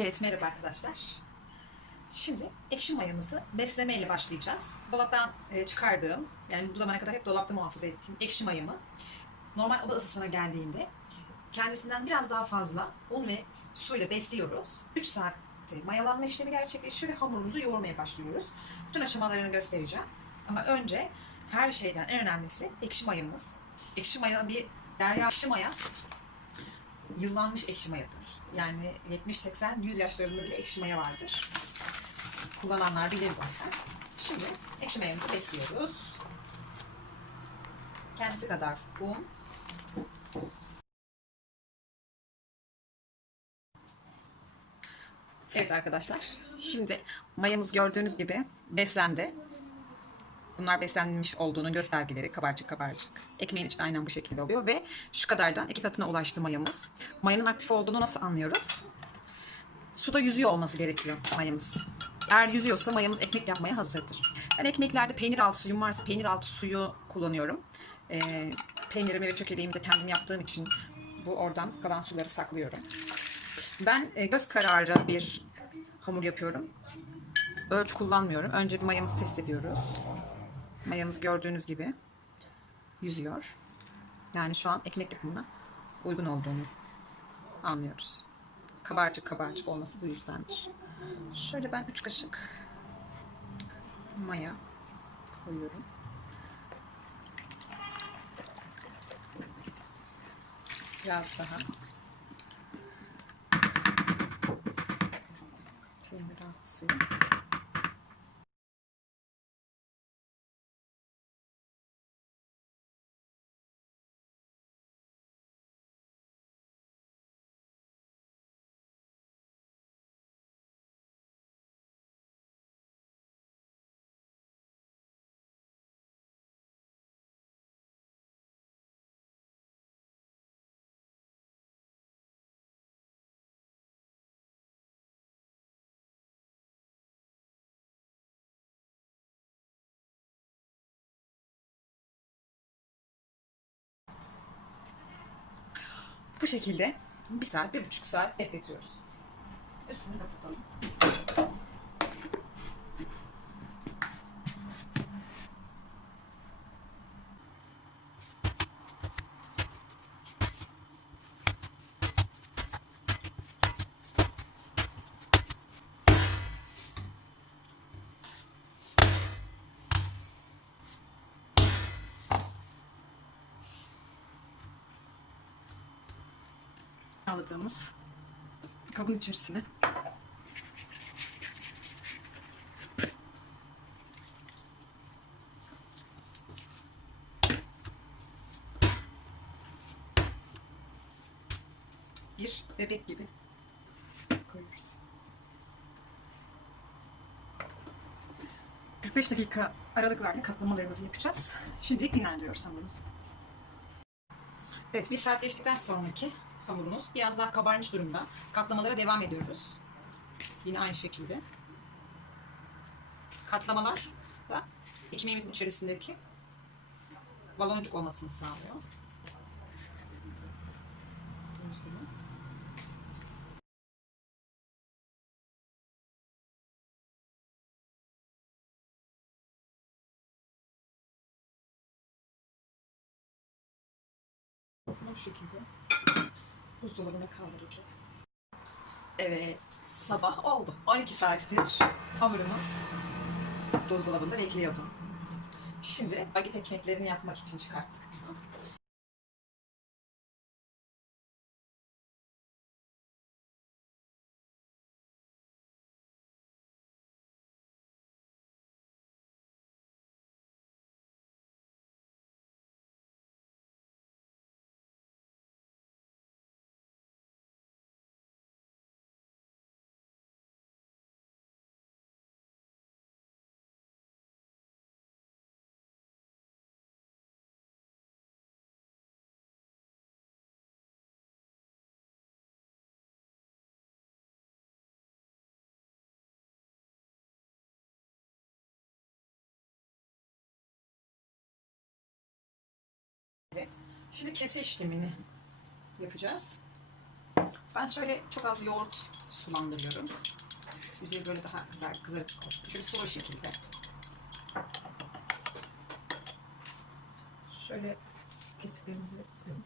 Evet merhaba arkadaşlar. Şimdi ekşi mayamızı beslemeyle başlayacağız. Dolaptan e, çıkardığım, yani bu zamana kadar hep dolapta muhafaza ettiğim ekşi mayamı normal oda ısısına geldiğinde kendisinden biraz daha fazla un ve suyla besliyoruz. 3 saat mayalanma işlemi gerçekleşiyor ve hamurumuzu yoğurmaya başlıyoruz. Bütün aşamalarını göstereceğim. Ama önce her şeyden en önemlisi ekşi mayamız. Ekşi maya bir derya ekşi maya yıllanmış ekşi mayadır. Yani 70-80, 100 yaşlarında bile ekşi vardır. Kullananlar bilir zaten. Şimdi ekşi besliyoruz. Kendisi kadar un. Evet arkadaşlar. Şimdi mayamız gördüğünüz gibi beslendi. Bunlar beslenmiş olduğunun göstergeleri kabarcık kabarcık. Ekmeğin içi de aynen bu şekilde oluyor ve şu kadardan iki katına ulaştı mayamız. Mayanın aktif olduğunu nasıl anlıyoruz? Suda yüzüyor olması gerekiyor mayamız. Eğer yüzüyorsa mayamız ekmek yapmaya hazırdır. Ben ekmeklerde peynir altı suyum varsa peynir altı suyu kullanıyorum. Ee, peynirimi ve çökeleğimi de kendim yaptığım için bu oradan kalan suları saklıyorum. Ben e, göz kararı bir hamur yapıyorum. Ölçü kullanmıyorum. Önce bir mayamızı test ediyoruz. Mayamız gördüğünüz gibi yüzüyor. Yani şu an ekmek yapımına uygun olduğunu anlıyoruz. Kabarcık kabarcık olması bu yüzdendir. Şöyle ben 3 kaşık maya koyuyorum. Biraz daha peynir altı suyu. Bu şekilde bir saat, bir buçuk saat bekletiyoruz. Üstünü kapatalım. Aldığımız kabın içerisine bir bebek gibi koyuyoruz. 45 dakika aralıklarla katlamalarımızı yapacağız. Şimdilik dinlendiriyoruz hamurumuzu. Evet bir saat geçtikten sonraki hamurumuz biraz daha kabarmış durumda. Katlamalara devam ediyoruz. Yine aynı şekilde. Katlamalar da ekmeğimizin içerisindeki baloncuk olmasını sağlıyor. Bu şekilde buzdolabına kaldıracağım. Evet, sabah oldu. 12 saattir hamurumuz buzdolabında bekliyordu. Şimdi baget ekmeklerini yapmak için çıkarttık. Şimdi kese işlemini yapacağız. Ben şöyle çok az yoğurt sulandırıyorum. Üzeri böyle daha güzel kızarıp olsun. Şöyle sulu şekilde. Şöyle kesiklerimizi koyalım.